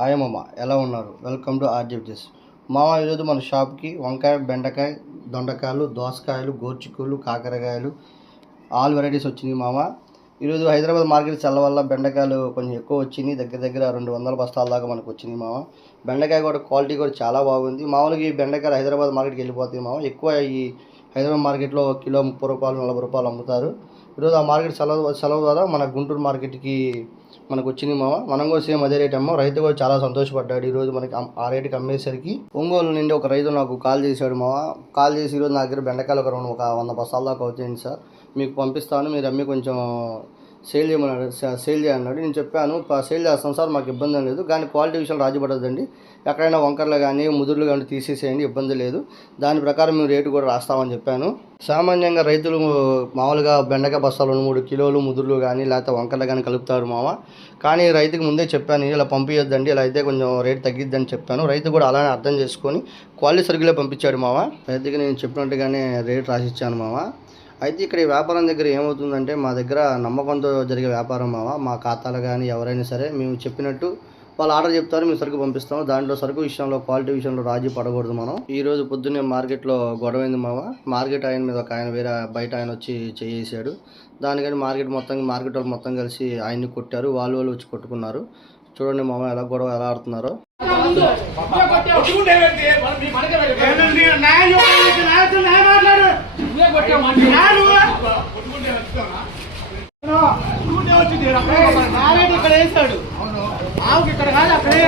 Hi మామ, ఎలా ఉన్నారు? వెల్కమ్ టు ఆర్జీఎఫ్జెస్. మామ, ఈరోజు మన షాప్కి వంకాయ, బెండకాయ, దొండకాయలు, దోసకాయలు, గోర్చిక్కులు, కాకరకాయలు ఆల్ వెరైటీస్ వచ్చినాయి మామ. ఈరోజు హైదరాబాద్ మార్కెట్ చల్ల వల్ల బెండకాయలు కొంచెం ఎక్కువ వచ్చినాయి. దగ్గర 200 బస్తాల దాకా మనకు వచ్చినాయి మామ. బెండకాయ కూడా క్వాలిటీ కూడా చాలా బాగుంది. మామూలుగా ఈ బెండకాయలు హైదరాబాద్ మార్కెట్కి వెళ్ళిపోతాయి మామ. ఎక్కువ ఈ హైదరాబాద్ మార్కెట్లో కిలో 30 రూపాయలు 40 రూపాయలు అమ్ముతారు. ఈరోజు ఆ మార్కెట్ సెలవు ద్వారా మన గుంటూరు మార్కెట్కి మనకు వచ్చినాయి మామ. మనం కూడా సేమ్ అదే రేట్ అమ్మ. రైతు కూడా చాలా సంతోషపడ్డాడు. ఈరోజు మనకి ఆ రేటుకి అమ్మేసరికి ఒంగోలు నుండి ఒక రైతు నాకు కాల్ చేశాడు మామ. కాల్ చేసి ఈరోజు నా దగ్గర బెండకాయలు ఒక 100 బస్తాల దాకా అవుతాయండి సార్, మీకు పంపిస్తాను, మీరు అమ్మి కొంచెం సేల్ చేయమన్నాడు. నేను చెప్పాను, సేల్ చేస్తాను సార్, మాకు ఇబ్బంది లేదు, కానీ క్వాలిటీ విషయం రాజీ పడదండి. ఎక్కడైనా వంకర్లు కానీ ముదుర్లు కానీ తీసేసేయండి, ఇబ్బంది లేదు, దాని ప్రకారం మేము రేటు కూడా రాస్తామని చెప్పాను. సామాన్యంగా రైతులు మామూలుగా బెండకాయ బస్తాలు 2-3 కిలోలు ముదుర్లు కానీ లేకపోతే వంకర్లు కానీ కలుపుతారు మామ. కానీ రైతుకి ముందే చెప్పాను, ఇలా పంపించొద్దండి, ఇలా అయితే కొంచెం రేటు తగ్గిద్దని చెప్పాను. రైతు కూడా అలానే అర్థం చేసుకొని క్వాలిటీ సరుకులే పంపించాడు మామ. రైతుకి నేను చెప్పినట్టుగానే రేటు రాసిచ్చాను మామ. అయితే ఇక్కడ ఈ వ్యాపారం దగ్గర ఏమవుతుందంటే, మా దగ్గర నమ్మకంతో జరిగే వ్యాపారం మామ. మా ఖాతాలు కానీ ఎవరైనా సరే మేము చెప్పినట్టు వాళ్ళు ఆర్డర్ చెప్తారు, మేము సరుకు పంపిస్తాము. దాంట్లో సరుకు విషయంలో క్వాలిటీ విషయంలో రాజీ పడకూడదు మనం. ఈ రోజు పొద్దున్నే మార్కెట్లో గొడవైంది మామ. మార్కెట్ ఆయన మీద ఒక ఆయన వేరే బయట ఆయన వచ్చి చేసాడు. దానికని మార్కెట్ వాళ్ళు మొత్తం కలిసి ఆయన్ని కొట్టారు. వాళ్ళు వచ్చి కొట్టుకున్నారు. చూడండి మామ, గొడవ ఎలా ఆడుతున్నారో. ఇక్కడ వేసాడు ఇక్కడ కాదు, అక్కడే